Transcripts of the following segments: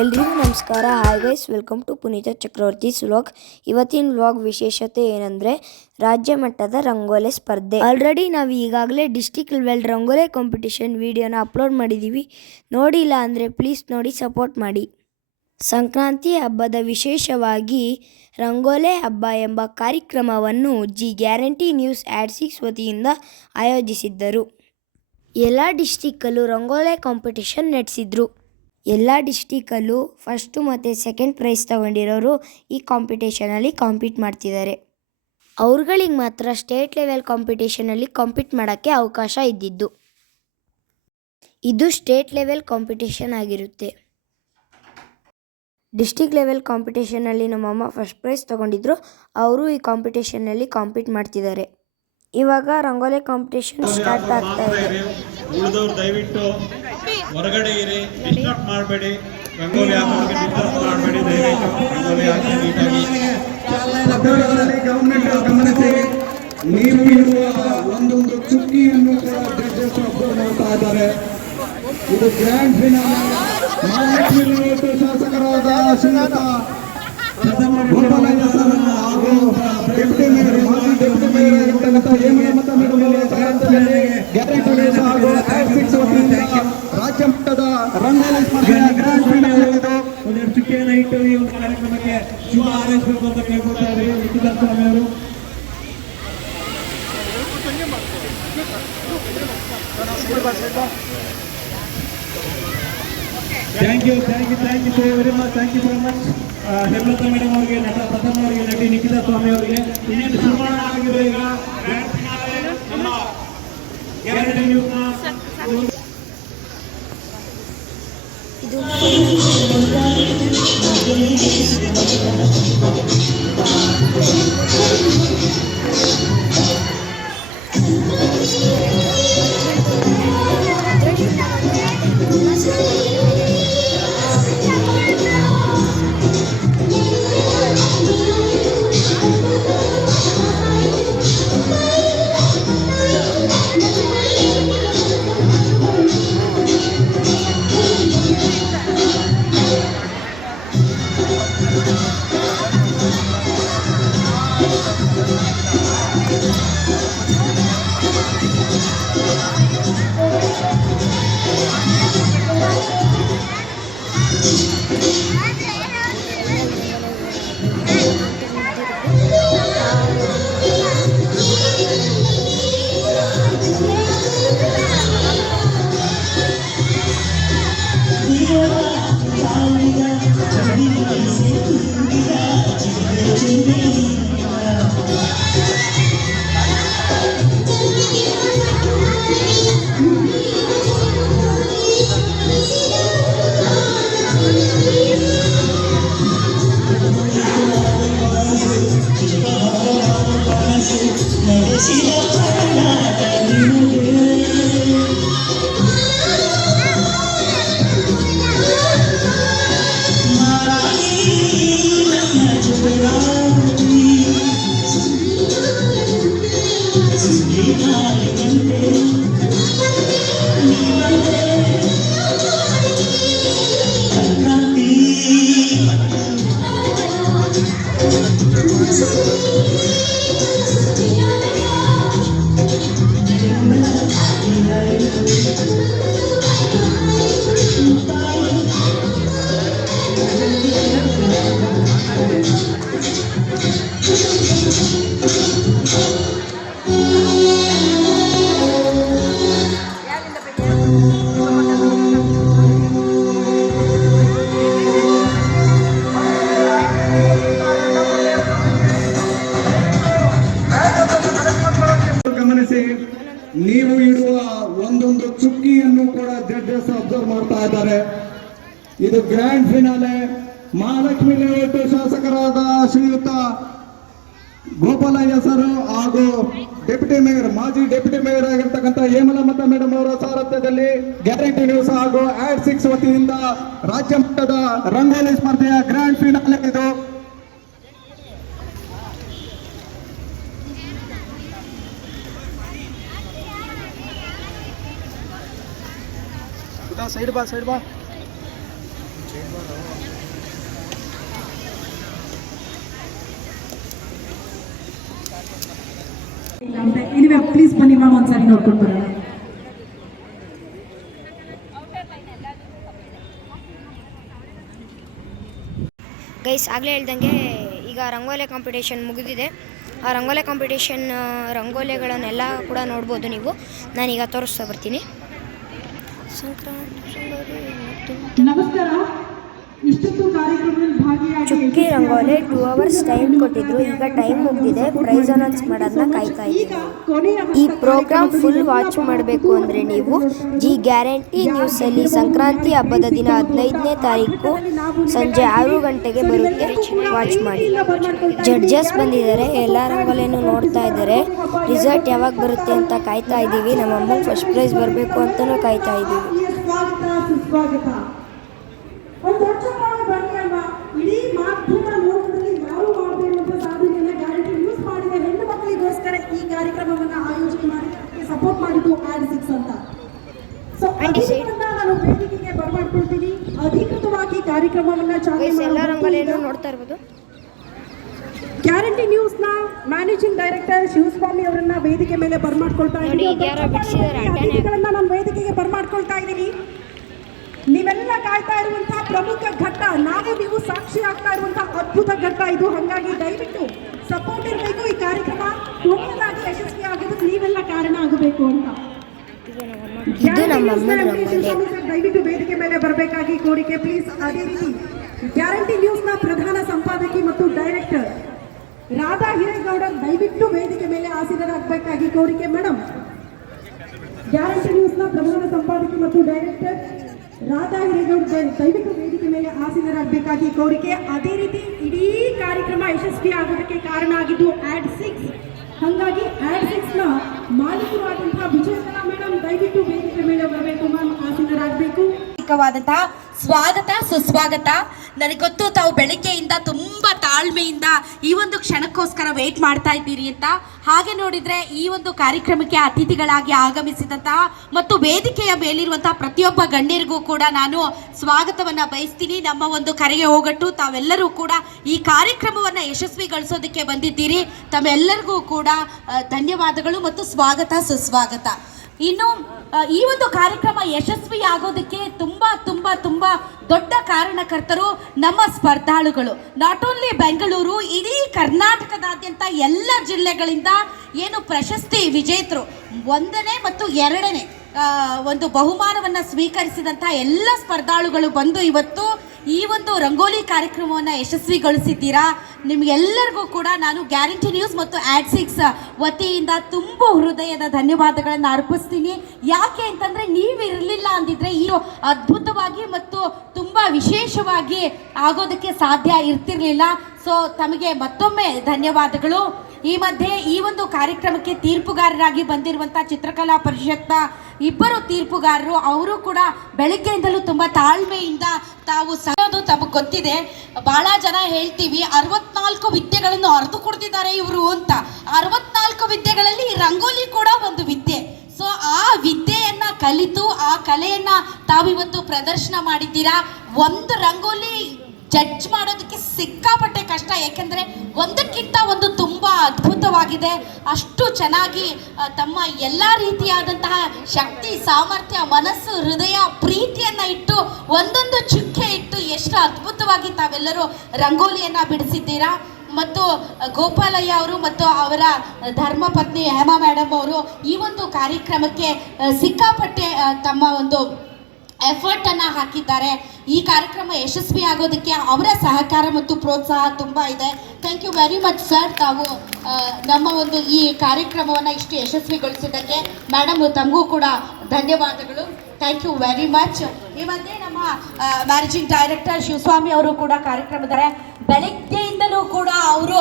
ಎಲ್ರಿಗೂ ನಮಸ್ಕಾರ. Hi guys, welcome to Puneetha Chakravarthi's vlog. ಇವತ್ತಿನ ವ್ಲಾಗ್ ವಿಶೇಷತೆ ಏನಂದರೆ ರಾಜ್ಯ ಮಟ್ಟದ ರಂಗೋಲೆ ಸ್ಪರ್ಧೆ. ಆಲ್ರೆಡಿ ನಾವು ಈಗಾಗಲೇ ಡಿಸ್ಟಿಕ್ ಲೆವೆಲ್ ರಂಗೋಲೆ ಕಾಂಪಿಟೇಷನ್ ವಿಡಿಯೋನ ಅಪ್ಲೋಡ್ ಮಾಡಿದ್ದೀವಿ. ನೋಡಿಲ್ಲ ಅಂದರೆ ಪ್ಲೀಸ್ ನೋಡಿ ಸಪೋರ್ಟ್ ಮಾಡಿ. ಸಂಕ್ರಾಂತಿ ಹಬ್ಬದ ವಿಶೇಷವಾಗಿ ರಂಗೋಲೆ ಹಬ್ಬ ಎಂಬ ಕಾರ್ಯಕ್ರಮವನ್ನು ಜಿ ಗ್ಯಾರಂಟಿ ನ್ಯೂಸ್ @6 ವತಿಯಿಂದ ಆಯೋಜಿಸಿದ್ದರು. ಎಲ್ಲ ಡಿಸ್ಟಿಕ್ಕಲ್ಲೂ ರಂಗೋಲೆ ಕಾಂಪಿಟೇಷನ್ ನಡೆಸಿದ್ರು. ಎಲ್ಲ ಡಿಸ್ಟಿಕಲ್ಲೂ ಫಸ್ಟು ಮತ್ತು ಸೆಕೆಂಡ್ ಪ್ರೈಸ್ ತಗೊಂಡಿರೋರು ಈ ಕಾಂಪಿಟೇಷನಲ್ಲಿ ಕಾಂಪೀಟ್ ಮಾಡ್ತಿದ್ದಾರೆ. ಅವ್ರುಗಳಿಗೆ ಮಾತ್ರ ಸ್ಟೇಟ್ ಲೆವೆಲ್ ಕಾಂಪಿಟೇಷನಲ್ಲಿ ಕಾಂಪೀಟ್ ಮಾಡೋಕ್ಕೆ ಅವಕಾಶ ಇದ್ದಿದ್ದು. ಇದು ಸ್ಟೇಟ್ ಲೆವೆಲ್ ಕಾಂಪಿಟೇಷನ್ ಆಗಿರುತ್ತೆ. ಡಿಸ್ಟಿಕ್ ಲೆವೆಲ್ ಕಾಂಪಿಟೇಷನಲ್ಲಿ ನಮ್ಮಮ್ಮ ಫಸ್ಟ್ ಪ್ರೈಸ್ ತಗೊಂಡಿದ್ರು. ಅವರು ಈ ಕಾಂಪಿಟೇಷನಲ್ಲಿ ಕಾಂಪೀಟ್ ಮಾಡ್ತಿದ್ದಾರೆ. ಇವಾಗ ರಂಗೋಲೆ ಕಾಂಪಿಟೇಷನ್ ಸ್ಟಾರ್ಟ್ ಆಗ್ತಾ ಇದೆ. ಉಳಿದವರು ದಯವಿಟ್ಟು ಹೊರಗಡೆ ಇರಿ, ಡಿಸ್ಟರ್ಬ್ ಮಾಡಬೇಡಿ. ರಂಗೋಲಿ ಹಾಕೋದಕ್ಕೆ ಡಿಸ್ಟರ್ಬ್ ಮಾಡಬೇಡಿ. ದಯವಿಟ್ಟು ರಂಗೋಲಿ ಹಾಕಿ ನೀಟಾಗಿ. ಗಮನಿಸಿ, ನೀವು ಇರುವ ಒಂದೊಂದು ಚುಕ್ಕಿಯನ್ನು ಕೂಡ ಜಡ್ಜಸ್ ಅಬ್ಸರ್ವ್ ಮಾಡ್ತಾ ಇದ್ದಾರೆ. ಇದು ಗ್ರ್ಯಾಂಡ್ ಫಿನಾಲೆ. ಮಹಾಲಕ್ಷ್ಮಿ ಶಾಸಕರಾದ ಶ್ರೀಯುತ ಗೋಪಾಲಯ್ಯ ಸರ್ ಹಾಗೂ ಡೆಪ್ಯೂಟಿ ಮೇಯರ್, ಮಾಜಿ ಡೆಪ್ಯೂಟಿ ಮೇಯರ್ ಆಗಿರ್ತಕ್ಕಂಥ ಹೇಮಲತಾ ಮೇಡಮ್ ಅವರ ಸಾರಥ್ಯದಲ್ಲಿ ಗ್ಯಾರಂಟಿ ನ್ಯೂಸ್ ಹಾಗೂ @6 ವತಿಯಿಂದ ರಾಜ್ಯ ಮಟ್ಟದ ರಂಗೋಲಿ ಸ್ಪರ್ಧೆಯ ಗ್ರ್ಯಾಂಡ್ ಫಿನಾಲೆ ಇದು. ಒಂದೆರಡು ಚುಕ್ಕಿಯನ್ನು ಇಟ್ಟು ಈ ಒಂದು ಕಾರ್ಯಕ್ರಮಕ್ಕೆ ಶುಭ ಹಾರೈಸಬೇಕು ಅಂತ ಕೇಳ್ಕೊಳ್ತಾ ಇದ್ದೀವಿ ನಿಖಿತಾ ಸ್ವಾಮಿ ಅವರು. Thank you so very much. Hemalatha madam ಅವರಿಗೆ, ನಟ ಪ್ರಥಮ ಅವರಿಗೆ, ನಟಿ ನಿಖಿತಾ ಸ್ವಾಮಿ ಅವರಿಗೆ. ಇನ್ನೇನು ಸುಮಾರು ಆಗಿದೆ ಈಗ ನಮ್ಮ ಗ್ಯಾರಂಟಿ ನ್ಯೂಸ್ನ ನೀವು ಇಡುವ ಒಂದೊಂದು ಚುಕ್ಕಿಯನ್ನು ಕೂಡ ಜಡ್ಜಸ್ ಅಬ್ಸರ್ವ್ ಮಾಡ್ತಾ ಇದ್ದಾರೆ. ಇದು ಗ್ರ್ಯಾಂಡ್ ಫಿನಾಲೆ. ಮಹಾಲಕ್ಷ್ಮಿ ಲೇಔಟ್ ಶಾಸಕರಾದ ಶ್ರೀಯುತ ಗೋಪಾಲಯ್ಯ ಸರ್ ಹಾಗೂ ಡೆಪ್ಯೂಟಿ ಮೇಯರ್, ಮಾಜಿ ಡೆಪ್ಯೂಟಿ ಮೇಯರ್ ಆಗಿರ್ತಕ್ಕಂಥ ಹೇಮಲತಾ ಮೇಡಮ್ ಅವರ ಸಾರಥ್ಯದಲ್ಲಿ ಗ್ಯಾರಂಟಿ ನ್ಯೂಸ್ ಹಾಗೂ @6 ವತಿಯಿಂದ ರಾಜ್ಯ ಮಟ್ಟದ ರಂಗೋಲಿ ಸ್ಪರ್ಧೆಯ ಗ್ರ್ಯಾಂಡ್ ಫಿನಾಲೆ ಇದು. ಸೈಡ್ ಬಾ ಎನಿವೆ ಪ್ಲೀಸ್ ಬನ್ನಿ ಮ್ಯಾಮ್ ಒಂದ್ಸರಿ ನೋಡ್ಕೊಂಡು ಬರೋಣ. ಗೈಸ್ ಆಗಲೇ ಹೇಳ್ದಂಗೆ ಈಗ ರಂಗೋಲಿ ಕಾಂಪಿಟೇಷನ್ ಮುಗಿದಿದೆ. ಆ ರಂಗೋಲಿ ಕಾಂಪಿಟೇಷನ್ ರಂಗೋಲಿಗಳನ್ನೆಲ್ಲ ಕೂಡ ನೋಡ್ಬೋದು ನೀವು. ನಾನೀಗ ತೋರಿಸ್ತಾ ಬರ್ತೀನಿ. ನಮಸ್ಕಾರ. ಇಷ್ಟೊತ್ತು ಕಾರ್ಯಕ್ರಮದಲ್ಲಿ ಭಾಗಿಯಾಗಿ ಚುಕ್ಕಿ ರಂಗೋಲಿ 2 hours ಟೈಮ್ ಕೊಟ್ಟಿದ್ರು. ಈಗ ಟೈಮ್ ಮುಗಿದಿದೆ. ಪ್ರೈಸ್ ಅನೌನ್ಸ್ ಮಾಡೋದನ್ನ ಕಾಯ್ತಾ ಇದ್ದೀನಿ. ಈ ಪ್ರೋಗ್ರಾಮ್ ಫುಲ್ ವಾಚ್ ಮಾಡಬೇಕು ಅಂದರೆ ನೀವು ಜಿ ಗ್ಯಾರಂಟಿ ನ್ಯೂಸಲ್ಲಿ ಸಂಕ್ರಾಂತಿ ಹಬ್ಬದ ದಿನ 15ನೇ ತಾರೀಕು ಸಂಜೆ 6 ಗಂಟೆಗೆ ಬರುತ್ತೆ. ವಾಚ್ ಮಾಡಿ. ಜಡ್ಜಸ್ ಬಂದಿದ್ದಾರೆ. ಎಲ್ಲ ರಂಗೋಲಿಯನ್ನು ನೋಡ್ತಾ ಇದ್ದಾರೆ. ರಿಸಲ್ಟ್ ಯಾವಾಗ ಬರುತ್ತೆ ಅಂತ ಕಾಯ್ತಾ ಇದ್ದೀವಿ. ನಮ್ಮ ಅಮ್ಮಂಗೆ ಫಸ್ಟ್ ಪ್ರೈಸ್ ಬರಬೇಕು ಅಂತಲೂ ಕಾಯ್ತಾ ಇದ್ದೀವಿ. ಸುಸ್ವಾಗತ. ಒಂದು ದೊಡ್ಡ ಚಪ್ಪಾಳೆ ಬನ್ನಿ ಅಲ್ವಾ. ಇಡೀ ಮಾಧ್ಯಮ ಲೋಕದಲ್ಲಿ ಯಾರು ಮಾಡದೇ ಇರುವಂತಹ ಸಾಧನೆಯನ್ನ ಗ್ಯಾರಂಟಿ ನ್ಯೂಸ್ ಮಾಡಿದೆ. ಹೆಣ್ಣು ಮಕ್ಕಳಿಗೋಸ್ಕರ ಈ ಕಾರ್ಯಕ್ರಮವನ್ನು ಆಯೋಜನೆ ಮಾಡಿ ಸಪೋರ್ಟ್ ಮಾಡಿದ್ದು AD6 ಅಂತ. ಸೊ ಅದರಿಂದ ನಾನು ವೇದಿಕೆಗೆ ಬರಮಾಡ್ಕೊಳ್ತೀನಿ. ಅಧಿಕೃತವಾಗಿ ಕಾರ್ಯಕ್ರಮವನ್ನ ಎಲ್ಲ ರಂಗೋಲಿಯನ್ನು ನೋಡ್ತಾ ಇರ್ಬೋದು. ಗ್ಯಾರಂಟಿ ನ್ಯೂಸ್ ನ ಮ್ಯಾನೇಜಿಂಗ್ ಡೈರೆಕ್ಟರ್ ಶಿವಸ್ವಾಮಿ ಅವರನ್ನ ವೇದಿಕೆ ಮೇಲೆ ಬರಮಾಡ್ಕೊಳ್ತಾ ಇದ್ದೀನಿ. ಅತಿಥಿಗಳನ್ನ ನಾನು ವೇದಿಕೆಗೆ ಬರಮಾಡ್ಕೊಳ್ತಾ ಇದ್ದೀನಿ. ನೀವೆಲ್ಲ ಕಾಯ್ತಾ ಇರುವಂತಹ ಪ್ರಮುಖ ಘಟ್ಟ, ನಾವು ನೀವು ಸಾಕ್ಷಿ ಆಗ್ತಾ ಇರುವಂತಹ ಅದ್ಭುತ ಘಟ್ಟ ಇದು. ಹಾಗಾಗಿ ದಯವಿಟ್ಟು ಸಪೋರ್ಟ್ ಇರಬೇಕು. ಈ ಕಾರ್ಯಕ್ರಮ ಪೂರ್ಣವಾಗಿ ಯಶಸ್ವಿ ಆಗೋದಕ್ಕೆ ನೀವೆಲ್ಲ ಕಾರಣ ಆಗಬೇಕು ಅಂತ. ಇದು ನಮ್ಮ ಅಮ್ಮನ ರಂಗೋಲಿ. ದಯವಿಟ್ಟು ವೇದಿಕೆ ಮೇಲೆ ಬರಬೇಕಾಗಿ ಕೋರಿಕೆ ಪ್ಲೀಸ್. ಅದೇ ರೀತಿ ಗ್ಯಾರಂಟಿ ನ್ಯೂಸ್ ನ ಪ್ರಧಾನ ಸಂಪಾದಕಿ ಮತ್ತು ಡೈರೆಕ್ಟರ್ ರಾಧಾ ಹಿರೇಗೌಡ ದಯವಿಟ್ಟು ವೇದಿಕೆ ಮೇಲೆ ಆಸೀನರಾಗಬೇಕಾಗಿ ಕೋರಿಕೆ. ಮೇಡಮ್, ಗ್ಯಾರಂಟಿ ನ್ಯೂಸ್ ನ ಪ್ರಧಾನ ಸಂಪಾದಕಿ ಮತ್ತು ಡೈರೆಕ್ಟರ್ ರಾಧಾ ಹಿರೇಗೌಡ ದಯವಿಟ್ಟು ವೇದಿಕೆ ಮೇಲೆ ಆಸೀನರಾಗಬೇಕಾಗಿ ಕೋರಿಕೆ. ಅದೇ ರೀತಿ ಇಡೀ ಕಾರ್ಯಕ್ರಮ ಯಶಸ್ವಿ ಆಗೋದಕ್ಕೆ ಕಾರಣ ಆಗಿದ್ದು AD6. ಹಾಗಾಗಿ AD6 ನ ಮಾಲೀಕರು ಆದಂತಹ ವಿಜಯಕಲಾ ಮೇಡಮ್ ದಯವಿಟ್ಟು ವೇದಿಕೆ ಮೇಲೆ ಬರಬೇಕು ಮ್ಯಾಮ್, ಆಸೀನರಾಗಬೇಕು. ಸ್ವಾಗತ ಸುಸ್ವಾಗತ. ನನಗೆ ಗೊತ್ತು ತಾವು ಬೆಳಗ್ಗೆಯಿಂದ ತುಂಬ ತಾಳ್ಮೆಯಿಂದ ಈ ಒಂದು ಕ್ಷಣಕ್ಕೋಸ್ಕರ ವೇಟ್ ಮಾಡ್ತಾ ಇದ್ದೀರಿ ಅಂತ. ಹಾಗೆ ನೋಡಿದರೆ ಈ ಒಂದು ಕಾರ್ಯಕ್ರಮಕ್ಕೆ ಅತಿಥಿಗಳಾಗಿ ಆಗಮಿಸಿದಂತಹ ಮತ್ತು ವೇದಿಕೆಯ ಮೇಲಿರುವಂತಹ ಪ್ರತಿಯೊಬ್ಬ ಗಣ್ಯರಿಗೂ ಕೂಡ ನಾನು ಸ್ವಾಗತವನ್ನು ಬಯಸ್ತೀನಿ. ನಮ್ಮ ಒಂದು ಕರೆಗೆ ಹೋಗಟ್ಟು ತಾವೆಲ್ಲರೂ ಕೂಡ ಈ ಕಾರ್ಯಕ್ರಮವನ್ನು ಯಶಸ್ವಿಗೊಳಿಸೋದಕ್ಕೆ ಬಂದಿದ್ದೀರಿ. ತಮ್ಮೆಲ್ಲರಿಗೂ ಕೂಡ ಧನ್ಯವಾದಗಳು ಮತ್ತು ಸ್ವಾಗತ ಸುಸ್ವಾಗತ. ಇನ್ನು ಈ ಒಂದು ಕಾರ್ಯಕ್ರಮ ಯಶಸ್ವಿ ಆಗೋದಕ್ಕೆ ತುಂಬ ತುಂಬ ತುಂಬ ದೊಡ್ಡ ಕಾರಣಕರ್ತರು ನಮ್ಮ ಸ್ಪರ್ಧಾಳುಗಳು. ನಾಟ್ ಓನ್ಲಿ ಬೆಂಗಳೂರು, ಇಡೀ ಕರ್ನಾಟಕದಾದ್ಯಂತ ಎಲ್ಲ ಜಿಲ್ಲೆಗಳಿಂದ ಏನು ಪ್ರಶಸ್ತಿ ವಿಜೇತರು 1ನೇ ಮತ್ತು 2ನೇ ಒಂದು ಬಹುಮಾನವನ್ನು ಸ್ವೀಕರಿಸಿದಂಥ ಎಲ್ಲ ಸ್ಪರ್ಧಾಳುಗಳು ಬಂದು ಇವತ್ತು ಈ ಒಂದು ರಂಗೋಲಿ ಕಾರ್ಯಕ್ರಮವನ್ನು ಯಶಸ್ವಿಗೊಳಿಸಿದ್ದೀರಾ. ನಿಮಗೆಲ್ಲರಿಗೂ ಕೂಡ ನಾನು ಗ್ಯಾರಂಟಿ ನ್ಯೂಸ್ ಮತ್ತು AD6 ವತಿಯಿಂದ ತುಂಬ ಹೃದಯದ ಧನ್ಯವಾದಗಳನ್ನು ಅರ್ಪಿಸ್ತೀನಿ. ಯಾಕೆ ಅಂತಂದರೆ ನೀವಿರಲಿಲ್ಲ ಅಂದಿದ್ರೆ ಈ ಅದ್ಭುತವಾಗಿ ಮತ್ತು ತುಂಬ ವಿಶೇಷವಾಗಿ ಆಗೋದಕ್ಕೆ ಸಾಧ್ಯ ಇರ್ತಿರಲಿಲ್ಲ. ಸೊ ತಮಗೆ ಮತ್ತೊಮ್ಮೆ ಧನ್ಯವಾದಗಳು. ಈ ಮಧ್ಯೆ ಈ ಒಂದು ಕಾರ್ಯಕ್ರಮಕ್ಕೆ ತೀರ್ಪುಗಾರರಾಗಿ ಬಂದಿರುವಂಥ ಚಿತ್ರಕಲಾ ಪರಿಷತ್ನ ಇಬ್ಬರು ತೀರ್ಪುಗಾರರು, ಅವರು ಕೂಡ ಬೆಳಗ್ಗೆಯಿಂದಲೂ ತುಂಬ ತಾಳ್ಮೆಯಿಂದ ತಾವು ಸಹೋದು ತಮಗೆ ಗೊತ್ತಿದೆ. ಭಾಳ ಜನ ಹೇಳ್ತೀವಿ 64 ವಿದ್ಯೆಗಳನ್ನು ಅರ್ದು ಕೊಡ್ತಿದ್ದಾರೆ ಇವರು ಅಂತ. 64 ವಿದ್ಯೆಗಳಲ್ಲಿ ರಂಗೋಲಿ ಕೂಡ ಒಂದು ವಿದ್ಯೆ. ಸೊ ಆ ವಿದ್ಯೆಯನ್ನು ಕಲಿತು ಆ ಕಲೆಯನ್ನು ತಾವಿವತ್ತು ಪ್ರದರ್ಶನ ಮಾಡಿದ್ದೀರಾ. ಒಂದು ರಂಗೋಲಿ ಜಡ್ಜ್ ಮಾಡೋದಕ್ಕೆ ಸಿಕ್ಕಾಪಟ್ಟೆ ಕಷ್ಟ, ಯಾಕೆಂದರೆ ಒಂದಕ್ಕಿಂತ ಒಂದು ತುಂಬ ಅದ್ಭುತವಾಗಿದೆ. ಅಷ್ಟು ಚೆನ್ನಾಗಿ ತಮ್ಮ ಎಲ್ಲ ರೀತಿಯಾದಂತಹ ಶಕ್ತಿ, ಸಾಮರ್ಥ್ಯ, ಮನಸ್ಸು, ಹೃದಯ, ಪ್ರೀತಿಯನ್ನು ಇಟ್ಟು ಒಂದೊಂದು ಚುಕ್ಕೆ ಇಟ್ಟು ಎಷ್ಟು ಅದ್ಭುತವಾಗಿ ತಾವೆಲ್ಲರೂ ರಂಗೋಲಿಯನ್ನು ಬಿಡಿಸಿದ್ದೀರಾ. ಮತ್ತು ಗೋಪಾಲಯ್ಯ ಅವರು ಮತ್ತು ಅವರ ಧರ್ಮಪತ್ನಿ ಹೇಮಾ ಮೇಡಮ್ ಅವರು ಈ ಒಂದು ಕಾರ್ಯಕ್ರಮಕ್ಕೆ ಸಿಕ್ಕಾಪಟ್ಟೆ ತಮ್ಮ ಒಂದು ಎಫರ್ಟನ್ನು ಹಾಕಿದ್ದಾರೆ. ಈ ಕಾರ್ಯಕ್ರಮ ಯಶಸ್ವಿ ಆಗೋದಕ್ಕೆ ಅವರ ಸಹಕಾರ ಮತ್ತು ಪ್ರೋತ್ಸಾಹ ತುಂಬ ಇದೆ. Thank you very much sir. ತಾವು ನಮ್ಮ ಒಂದು ಈ ಕಾರ್ಯಕ್ರಮವನ್ನು ಇಷ್ಟು ಯಶಸ್ವಿಗೊಳಿಸಿದ್ದಕ್ಕೆ ಮೇಡಮ್ ತಮಗೂ ಕೂಡ ಧನ್ಯವಾದಗಳು. Thank you very much. ಈ ಮಧ್ಯೆ ನಮ್ಮ ಮ್ಯಾನೇಜಿಂಗ್ ಡೈರೆಕ್ಟರ್ ಶಿವಸ್ವಾಮಿ ಅವರು ಕೂಡ ಕಾರ್ಯಕ್ರಮದರೆ ಬೆಳಗ್ಗೆಯಿಂದಲೂ ಕೂಡ ಅವರು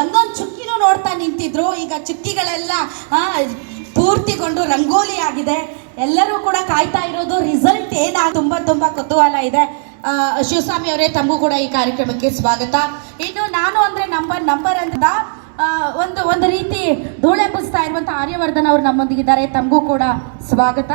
ಒಂದೊಂದು ಚುಕ್ಕಿನೂ ನೋಡ್ತಾ ನಿಂತಿದ್ರು. ಈಗ ಚುಕ್ಕಿಗಳೆಲ್ಲ ಪೂರ್ತಿಗೊಂಡು ರಂಗೋಲಿ ಆಗಿದೆ. ಎಲ್ಲರೂ ಕೂಡ ಕಾಯ್ತಾ ಇರೋದು ರಿಸಲ್ಟ್ ತುಂಬ ತುಂಬ ಕುತೂಹಲ ಇದೆ. ಶಿವಸ್ವಾಮಿ ಅವರೇ, ತಮಗೂ ಕೂಡ ಈ ಕಾರ್ಯಕ್ರಮಕ್ಕೆ ಸ್ವಾಗತ. ಇನ್ನು ನಾನು ಅಂದರೆ ನಂಬರ್ ಅಂತ ಒಂದು ರೀತಿ ಧೂಳೆಬ್ಬಿಸ್ತಾ ಇರುವಂಥ ಆರ್ಯವರ್ಧನ್ ಅವರು ನಮ್ಮೊಂದಿಗಿದ್ದಾರೆ. ತಮಗೂ ಕೂಡ ಸ್ವಾಗತ.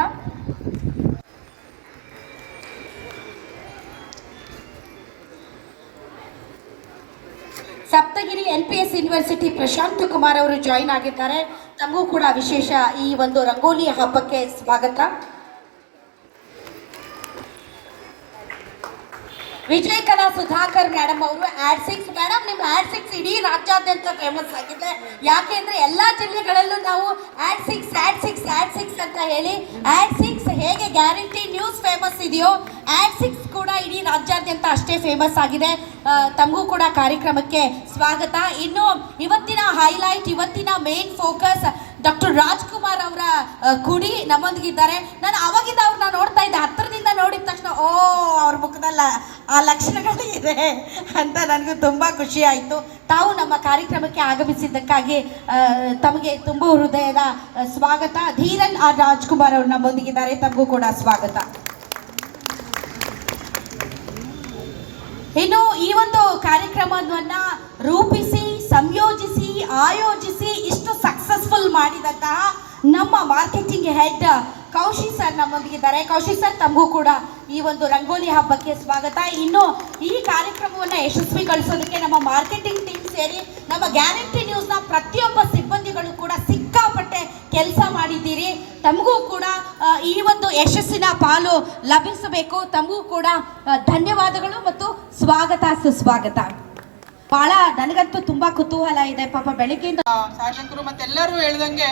ಸಪ್ತಗಿರಿ NPS ಯೂನಿವರ್ಸಿಟಿ ಪ್ರಶಾಂತ್ ಕುಮಾರ್ ಅವರು ಜಾಯಿನ್ ಆಗಿದ್ದಾರೆ. ತಮಗೂ ಕೂಡ ವಿಶೇಷ ಈ ಒಂದು ರಂಗೋಲಿ ಹಬ್ಬಕ್ಕೆ ಸ್ವಾಗತ. ವಿಜಯಕಲಾ ಸುಧಾಕರ್ ಮೇಡಮ್ ಅವರು ಆಡ್6 ಮೇಡಮ್, ನಿಮ್ಮ ಆಡ್6 ಇಡೀ ರಾಜ್ಯಾದ್ಯಂತ ಫೇಮಸ್ ಆಗಿದೆ. ಯಾಕೆಂದ್ರೆ ಎಲ್ಲಾ ಜಿಲ್ಲೆಗಳಲ್ಲೂ ನಾವು ಆಡ್6 ಅಂತ ಹೇಳಿ ಆಡ್6 ಹೇಗೆ ಗ್ಯಾರಂಟಿ ನ್ಯೂಸ್ ಫೇಮಸ್ ಇದೆಯೋ ಆಡ್6 ಕೂಡ ಇಡೀ ರಾಜ್ಯಾದ್ಯಂತ ಅಷ್ಟೇ ಫೇಮಸ್ ಆಗಿದೆ. ತಮಗೂ ಕೂಡ ಕಾರ್ಯಕ್ರಮಕ್ಕೆ ಸ್ವಾಗತ. ಇನ್ನು ಇವತ್ತಿನ ಹೈಲೈಟ್, ಇವತ್ತಿನ ಮೇನ್ ಫೋಕಸ್ ಡಾಕ್ಟರ್ ರಾಜ್ಕುಮಾರ್ ಅವರ ಕುಡಿ ನಮ್ಮೊಂದಿಗಿದ್ದಾರೆ. ನಾನು ಅವಾಗಿಂದ ಅವ್ರನ್ನ ನೋಡ್ತಾ ಇದ್ದೆ, ಹತ್ತಿರದಿಂದ ನೋಡಿದ ತಕ್ಷಣ ಅವ್ರ ಮುಖದಲ್ಲ ಆ ಲಕ್ಷಣಗಳಿದೆ ಅಂತ ನನಗೂ ತುಂಬ ಖುಷಿ ಆಯಿತು. ತಾವು ನಮ್ಮ ಕಾರ್ಯಕ್ರಮಕ್ಕೆ ಆಗಮಿಸಿದ್ದಕ್ಕಾಗಿ ತಮಗೆ ತುಂಬ ಹೃದಯದ ಸ್ವಾಗತ. ಧೀರನ್ ಆರ್ ರಾಜ್ಕುಮಾರ್ ಅವರು ನಮ್ಮೊಂದಿಗಿದ್ದಾರೆ, ತಮಗೂ ಕೂಡ ಸ್ವಾಗತ. ಇನ್ನು ಈ ಒಂದು ಕಾರ್ಯಕ್ರಮವನ್ನ ರೂಪಿಸಿ, ಸಂಯೋಜಿಸಿ, ಆಯೋಜಿಸಿ ಇಷ್ಟು ಸಕ್ಸಸ್ಫುಲ್ ಮಾಡಿದಂತಹ ನಮ್ಮ ಮಾರ್ಕೆಟಿಂಗ್ ಹೆಡ್ ಕೌಶಿ ಸರ್ ನಮ್ಮೊಂದಿಗಿದ್ದಾರೆ. ಕೌಶಿ ಸರ್, ತಮಗೂ ಕೂಡ ಈ ಒಂದು ರಂಗೋಲಿ ಹಬ್ಬಕ್ಕೆ ಸ್ವಾಗತ. ಇನ್ನು ಈ ಕಾರ್ಯಕ್ರಮವನ್ನು ಯಶಸ್ವಿಗೊಳಿಸೋದಕ್ಕೆ ನಮ್ಮ ಮಾರ್ಕೆಟಿಂಗ್ ಟೀಮ್ ಸೇರಿ ನಮ್ಮ ಗ್ಯಾರಂಟಿ ನ್ಯೂಸ್ನ ಪ್ರತಿಯೊಬ್ಬ ಸಿಬ್ಬಂದಿಗಳು ಕೂಡ ಸಿಕ್ಕಾಪಟ್ಟೆ ಕೆಲಸ ಮಾಡಿದ್ದೀರಿ. ತಮಗೂ ಕೂಡ ಈ ಒಂದು ಯಶಸ್ಸಿನ ಪಾಲು ಲಭಿಸಬೇಕು. ತಮಗೂ ಕೂಡ ಧನ್ಯವಾದಗಳು ಮತ್ತು ಸ್ವಾಗತ, ಸುಸ್ವಾಗತ. ಬಹಳ ನನಗಂತೂ ತುಂಬಾ ಕುತೂಹಲ ಇದೆ. ಪಾಪ ಬೆಳಗ್ಗೆಯಿಂದ ಶಾಸಕರು ಮತ್ತೆಲ್ಲರೂ ಹೇಳ್ದಂಗೆ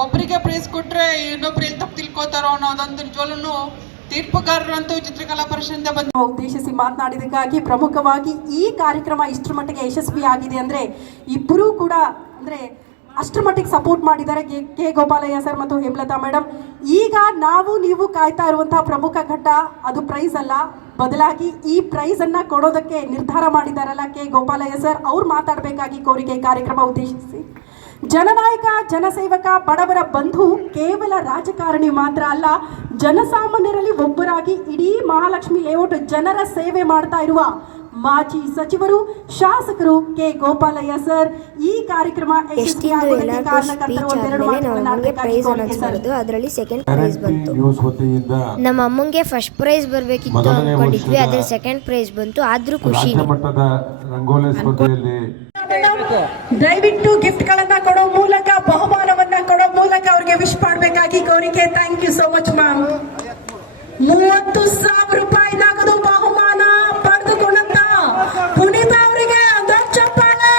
ಒಬ್ಬರಿಗೆ ಪ್ರೈಸ್ ಕೊಟ್ರೆ ಇನ್ನೊಬ್ರು ಎಲ್ಲಿ ತಪ್ಪು ತಿಳ್ಕೊತಾರೋ ಅನ್ನೋದೊಂದು ನಿಜವಲ್ಲೂ ತೀರ್ಪುಗಾರರಂತೂ ಚಿತ್ರಕಲಾ ಪರಿಷತ್ತಿಂದ ಬಂದು ಉದ್ದೇಶಿಸಿ ಮಾತನಾಡಿದಕ್ಕಾಗಿ ಪ್ರಮುಖವಾಗಿ ಈ ಕಾರ್ಯಕ್ರಮ ಇಷ್ಟರ ಮಟ್ಟಿಗೆ ಯಶಸ್ವಿಯಾಗಿದೆ ಅಂದರೆ ಇಬ್ಬರೂ ಕೂಡ ಅಂದರೆ ಅಷ್ಟರ ಮಟ್ಟಿಗೆ ಸಪೋರ್ಟ್ ಮಾಡಿದ್ದಾರೆ ಕೆ ಗೋಪಾಲಯ್ಯ ಸರ್ ಮತ್ತು ಹೇಮಲತಾ ಮೇಡಮ್. ಈಗ ನೀವು ಕಾಯ್ತಾ ಇರುವಂತಹ ಪ್ರಮುಖ ಘಟ್ಟ ಅದು ಪ್ರೈಸ್ ಅಲ್ಲ, ಬದಲಾಗಿ ಈ ಪ್ರೈಸನ್ನು ಕೊಡೋದಕ್ಕೆ ನಿರ್ಧಾರ ಮಾಡಿದಾರಲ್ಲ ಕೆ ಗೋಪಾಲಯ್ಯ ಸರ್, ಅವ್ರು ಮಾತಾಡಬೇಕಾಗಿ ಕೋರಿಕೆ. ಕಾರ್ಯಕ್ರಮ ಉದ್ದೇಶಿಸಿ ಜನನಾಯಕ, ಜನಸೇವಕ, ಬಡವರ ಬಂಧು, ಕೇವಲ ರಾಜಕಾರಣಿ ಮಾತ್ರ ಅಲ್ಲ, ಜನಸಾಮಾನ್ಯರಲ್ಲಿ ಒಬ್ಬರಾಗಿ ಇಡೀ ಮಹಾಲಕ್ಷ್ಮಿ ಲೇಔಟ್ ಜನರ ಸೇವೆ ಮಾಡ್ತಾ ಇರುವ ಮಾಜಿ ಸಚಿವರು, ಶಾಸಕರು ಕೆ ಗೋಪಾಲಯ್ಯ ಸರ್. ಈ ಕಾರ್ಯಕ್ರಮ ಅದರಲ್ಲಿ ಸೆಕೆಂಡ್ ಪ್ರೈಸ್ ಬಂತು. ನಮ್ಮ ಅಮ್ಮಂಗೆ ಫಸ್ಟ್ ಪ್ರೈಸ್ ಬರ್ಬೇಕಿತ್ತು ಅನ್ಕೊಂಡಿದ್ವಿ, ಅದ್ರ ಸೆಕೆಂಡ್ ಪ್ರೈಸ್ ಬಂತು. ಆದ್ರೂ ಖುಷಿ. ದಯವಿಟ್ಟು ಗಿಫ್ಟ್ ಗಳನ್ನ ಕೊಡೋ ಮೂಲಕ, ಬಹುಮಾನವನ್ನ ಕೊಡೋ ಮೂಲಕ ಅವ್ರಿಗೆ ವಿಶ್ ಮಾಡಬೇಕಾಗಿ ಕೋರಿಕೆ. Thank you so much ma'am. 30,000 ರೂಪಾಯಿ ನಗದು ಬಹುಮಾನ ಪಡೆದುಕೊಂಡಂತ ಪುನೀತ ಅವರಿಗೆ ಚಪ್ಪಾಳೆ.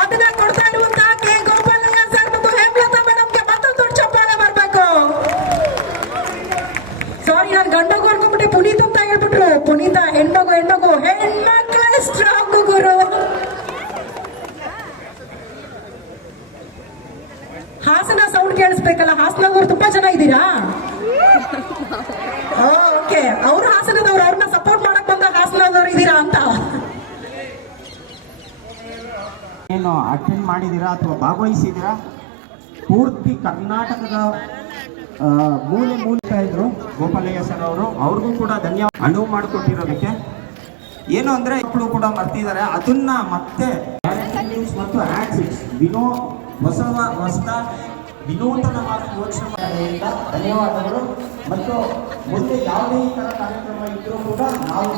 ಅದನ್ನ ಕೊಡ್ತಾ ಇರುವಂತಹ ಕೆ ಗೋಪಾಲಯ್ಯ ಸರ್ ಮತ್ತು ಹೇಮಲತಾ ಮೇಡಮ್ಗೆ ಮತ್ತೊಂದು ದೊಡ್ಡ ಚಪ್ಪಾಳೆ ಬರ್ಬೇಕು. ಸಾರಿ, ನಾನು ಗಂಡಗು ಅನ್ಕೊಂಡ್ಬಿಟ್ಟೆ, ಪುನೀತ್ ಅಂತ ಹೇಳ್ಬಿಟ್ರು. ಪುನೀತ ಹೆಣ್ಮಗು ಹೆಣ್ಮಕ್ಳ ಸ್ಟ್ರಾಂಗ್ ಗುರು. ಹಾಸನ ಸೌಂಡ್ ಕೇಳಿಸ್ಬೇಕಲ್ಲ, ಹಾಸನದವ್ರು ತುಂಬಾ ಜನ ಇದ್ದೀರಾ? ಓಕೆ, ಅವ್ರು ಹಾಸನದವ್ರು, ಅವ್ರನ್ನ ಸಪೋರ್ಟ್ ಮಾಡಕ್ ಬಂದ ಹಾಸನದವ್ರು ಇದ್ದೀರಾ ಅಂತ. ಏನು ಅಟೆಂಡ್ ಮಾಡಿದ್ದೀರಾ ಅಥವಾ ಭಾಗವಹಿಸಿದ್ದೀರಾ? ಪೂರ್ತಿ ಕರ್ನಾಟಕದ ಮೂಲೆ ಇದ್ರು ಗೋಪಾಲಯ್ಯ ಸರ್ ಅವರು, ಅವ್ರಿಗೂ ಕೂಡ ಧನ್ಯವಾದ ಅನುವು ಮಾಡಿಕೊಟ್ಟಿರೋದಕ್ಕೆ. ಏನು ಅಂದರೆ ಮಕ್ಕಳು ಕೂಡ ಮರ್ತಿದ್ದಾರೆ, ಅದನ್ನ ಮತ್ತೆ ನ್ಯೂಸ್ ಮತ್ತು ಆಡ್6 ಹೊಸದ ವಿನೂತನವಾದ ಯೋಚನೆ ಮಾಡೋದ್ರಿಂದ ಧನ್ಯವಾದಗಳು. ಮತ್ತು ಮುಂದೆ ಯಾವುದೇ ಈ ಥರ ಕಾರ್ಯಕ್ರಮ ಇದ್ದರೂ ಕೂಡ ನಾವು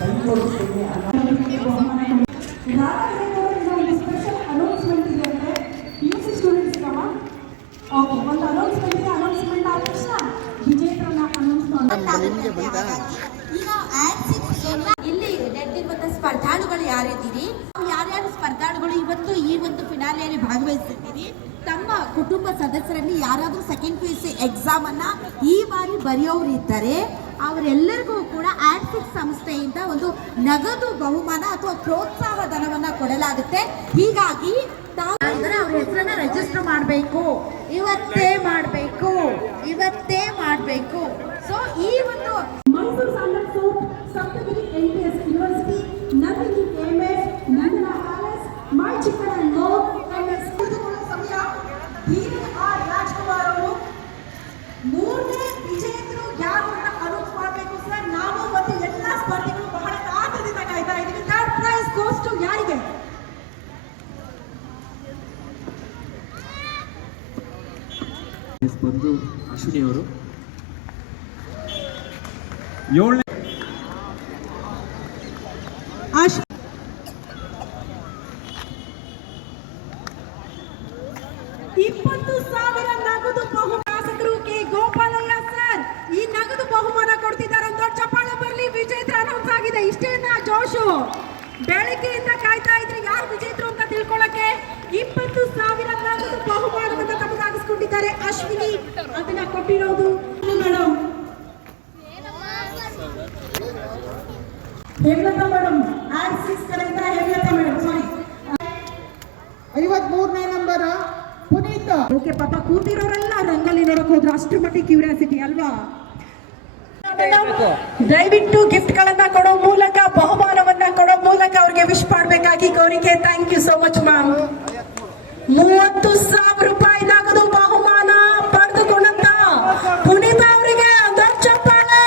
ಕೈ ಜೋಡಿಸ್ತೀವಿ. ಸ್ಪೆಷಲ್ ಅನೌನ್ಸ್ಮೆಂಟ್ ಇದೆ ಅಂದರೆ PUC ಸ್ಟೂಡೆಂಟ್ಸ್ ಓಕೆ, ಒಂದು ಅನೌನ್ಸ್ಮೆಂಟ್ ಆದ ತಕ್ಷಣ ವಿಜೇತರನ್ನ ಅನೌನ್ಸ್ ಈಗ ಇಲ್ಲಿ ನಡೆದಿರುವಂತಹ ಸ್ಪರ್ಧಾಳುಗಳು ಯಾರಿದ್ದೀರಿ, ಯಾರ್ಯಾರು ಸ್ಪರ್ಧಾಳುಗಳು ಇವತ್ತು ಈ ಒಂದು ಫಿನಾಲೆಯಲ್ಲಿ ಭಾಗವಹಿಸಿದ್ದೀರಿ, ತಮ್ಮ ಕುಟುಂಬ ಸದಸ್ಯರಲ್ಲಿ ಯಾರಾದರೂ ಸೆಕೆಂಡ್ PUC ಎಕ್ಸಾಮ್ ಅನ್ನ ಈ ಬಾರಿ ಬರೆಯೋರು ಇದ್ದರೆ ಅವರೆಲ್ಲರಿಗೂ ಕೂಡ ಆಡ್6 ಸಂಸ್ಥೆಯಿಂದ ಒಂದು ನಗದು ಬಹುಮಾನ ಅಥವಾ ಪ್ರೋತ್ಸಾಹ ಧನವನ್ನ ಕೊಡಲಾಗುತ್ತೆ. ಹೀಗಾಗಿ ಅವ್ರ ಹೆಸರನ್ನ ರಿಜಿಸ್ಟರ್ ಮಾಡಬೇಕು, ಇವತ್ತೇ ಮಾಡಬೇಕು. ಸೊ ಈ ಒಂದು Mysuru sandal soap, Saptagiri NPS university, Nandini KMS, Nandana palace, my chicken and more MS ಸಮಯ. ಧೀರನ್ ಆರ್ ರಾಜ್ಕುಮಾರ್ ಅವರು ಮೂರನೇ ವಿಜೇತರು ಯಾರು ಅಂತ ಅನೌನ್ಸ್ ಮಾಡಬೇಕು ಸರ್. ನಾವು ಮತ್ತು ಎಲ್ಲ ಸ್ಪರ್ಧಿಗಳು ಬಹಳ ಕಾತರದಿಂದ ಕಾಯ್ತಾ ಇದ್ದೀವಿ. ಥರ್ಡ್ ಪ್ರೈಸ್ ಗೋಸ್ ಟು ಯಾರಿಗೆ? ಬಂದು ಅಶ್ವಿನಿ ಅವರು 7ನೇ ಬಹುಮಾನ ಕೊಡ್ತಿದ್ದಾರೆ. ಒಂದು ದೊಡ್ಡ ಚಪ್ಪಾಳೆ ಬರಲಿ. ವಿಜೇತರ ಅನೌನ್ಸ್ ಆಗಿದೆ. ಇಷ್ಟೇನ ಜೋಶು? ಬೆಳಗ್ಗೆಯಿಂದ ಕಾಯ್ತಾ ಇದ್ರೆ ಯಾರು ವಿಜೇತರು ಅಂತ ತಿಳ್ಕೊಳ್ಳಕ್ಕೆ 20,000 ನಗದು ಬಹುಮಾನವನ್ನು ತಮ್ಮದಾಗಿಸ್ಕೊಂಡಿದ್ದಾರೆ. ಅಶ್ವಿನಿ ಅದನ್ನ ಕೊಟ್ಟಿರೋದು ಮೇಡಮ್. ಹೇಮಲತಾ ಮೇಡಮ್ ಆಡ್ 6 ಕಡೆಯಿಂದ ಹೇಮಲತಾ ಮೇಡಮ್. ಸಾರಿ, 53ನೇ ನಂಬರ್ ಪುನೀತ್. ಓಕೆ, ಪಾಪ ಕೂತಿರೋರೆಲ್ಲ ರಂಗೋಲಿ ನೋಡಕ್ ಹೋದ್ರು. ಅಷ್ಟರ ಮಟ್ಟಿಗೆ ಕ್ಯೂರಿಯಾಸಿಟಿ ಅಲ್ವಾ? ದಯವಿಟ್ಟು ಗಿಫ್ಟ್ ಗಳನ್ನ ಕೊಡೋ ಮೂಲಕ, ಬಹುಮಾನವನ್ನ ಕೊಡೋ ಮೂಲಕ ಅವ್ರಿಗೆ ವಿಶ್ ಮಾಡಬೇಕಾಗಿ ಕೋರಿಕೆ. Thank you so much ma'am. 30,000 ರೂಪಾಯಿ ನಗದು ಬಹುಮಾನ ಪಡೆದುಕೊಂಡಂತ ಪುನೀತ ಅವರಿಗೆ ದೊಡ್ಡ ಚಪ್ಪಾಳೆ.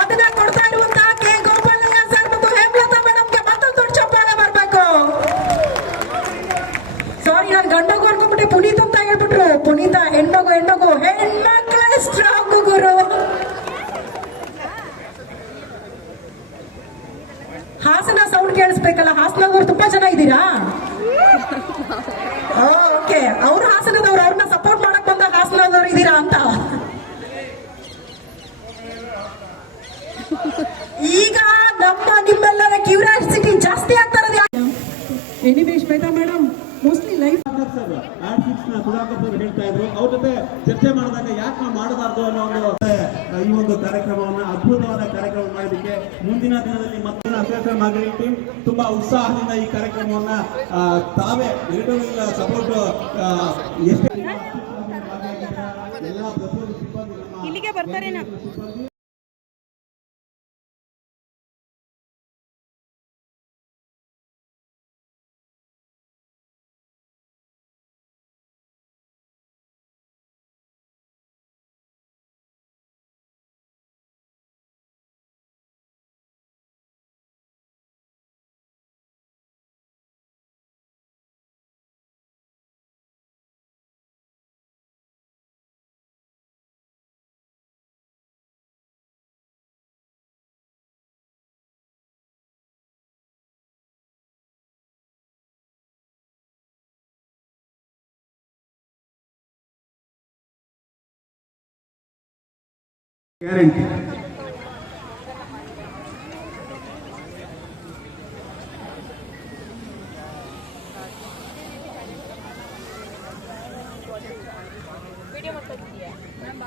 ಅದನ್ನ ಕೊಡ್ತಾ ಇರುವಂತ ಕೆ ಗೋಪಾಲಯ್ಯ ಸರ್ ಮತ್ತು ಹೇಮಲತಾ ಮೇಡಮ್ಗೆ ಮತ್ತೊಂದು ದೊಡ್ಡ ಚಪ್ಪಾಳೆ ಬರ್ಬೇಕು. ಸಾರಿ, ನಾನು ಗಂಡಗು ಅನ್ಕೊಂಡ್ಬಿಟ್ಟೆ, ಪುನೀತ್ ಅಂತ ಹೇಳ್ಬಿಟ್ರು. ಪುನೀತ ಹೆಣ್ಣಗು ಹೆಣ್ಮಕ್ಳ ಸ್ಟ್ರಾಂಗ್ ಗುರು. ಹಾಸನ ಸೌಂಡ್ ಕೇಳಿಸ್ಬೇಕಲ್ಲ. ಹಾಸನದವ್ರು ತುಂಬಾ ಜನ ಇದ್ದೀರಾ? ಓಕೆ, ಅವ್ರು ಹಾಸನದವ್ರು, ಅವ್ರನ್ನ ಸಪೋರ್ಟ್ ಮಾಡಕ್ ಬಂದ ಹಾಸನದವ್ರು ಇದ್ದೀರಾ ಅಂತ. ಈಗ ನಿಮ್ಮೆಲ್ಲರ ಕ್ಯೂರಿಯಾಸಿಟಿ ಜಾಸ್ತಿ ಆಗ್ತಾ ಇರೋದು. Anyway Shwetha madam mostly life sir ಆಡ್ 6 ನ ಸುಧಾಕರ್ ಸರ್ ಹೇಳ್ತಾ ಇದ್ರು. ಅವ್ರ ಜೊತೆ ಚರ್ಚೆ ಮಾಡಿದಾಗ ಯಾಕೆ ನಾವು ಮಾಡಬಾರ್ದು ಅನ್ನೋ ಈ ಒಂದು ಕಾರ್ಯಕ್ರಮವನ್ನ, ಅದ್ಭುತವಾದ ಕಾರ್ಯಕ್ರಮ ಮಾಡೋದಕ್ಕೆ ಮುಂದಿನ ದಿನದಲ್ಲಿ ಮತ್ತೆ ಅಸೋಸಿಯೇಷನ್ ಮಾರ್ಕೆಟಿಂಗ್ ಟೀಮ್ ತುಂಬಾ ಉತ್ಸಾಹದಿಂದ ಈ ಕಾರ್ಯಕ್ರಮವನ್ನ ತಾವೇ ಸಪೋರ್ಟ್ ಎಲ್ಲ ಪ್ರತಿಯೊಂದು ಸಿಬ್ಬಂದಿ ಇಲ್ಲಿಗೆ ಬರ್ತಾರೆ. ಗ್ಯಾರಂಟಿ.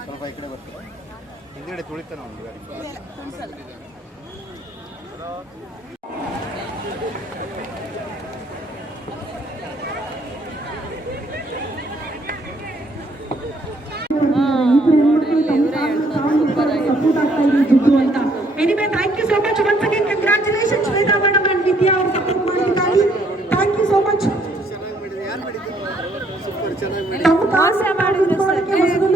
ಸ್ವಲ್ಪ ಈ ಕಡೆ ಬರ್ತೀವಿ. ಹಿಂದ್ಗಡೆ ತುಳಿತಾನೆ ಒಂದು ಗಾಡಿ. Anyway, thank you so much once again. Congratulations, Shweta madam and Vidya ಅವರು ಸಪೋರ್ಟ್ ಮಾಡಿದ್ದಕ್ಕಾಗಿ. Thank you so much. ತಮ್ಮ ಕಾಸೆ ಮಾಡಿದ್ದಕ್ಕೆ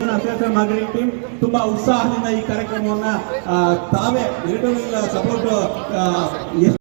ಅಸೋಸಿಯೇಷನ್ ಮಾರ್ಕೆಟಿಂಗ್ ಟೀಮ್ ತುಂಬಾ ಉತ್ಸಾಹದಿಂದ ಈ ಕಾರ್ಯಕ್ರಮವನ್ನ ತಾವೇ ಸಪೋರ್ಟ್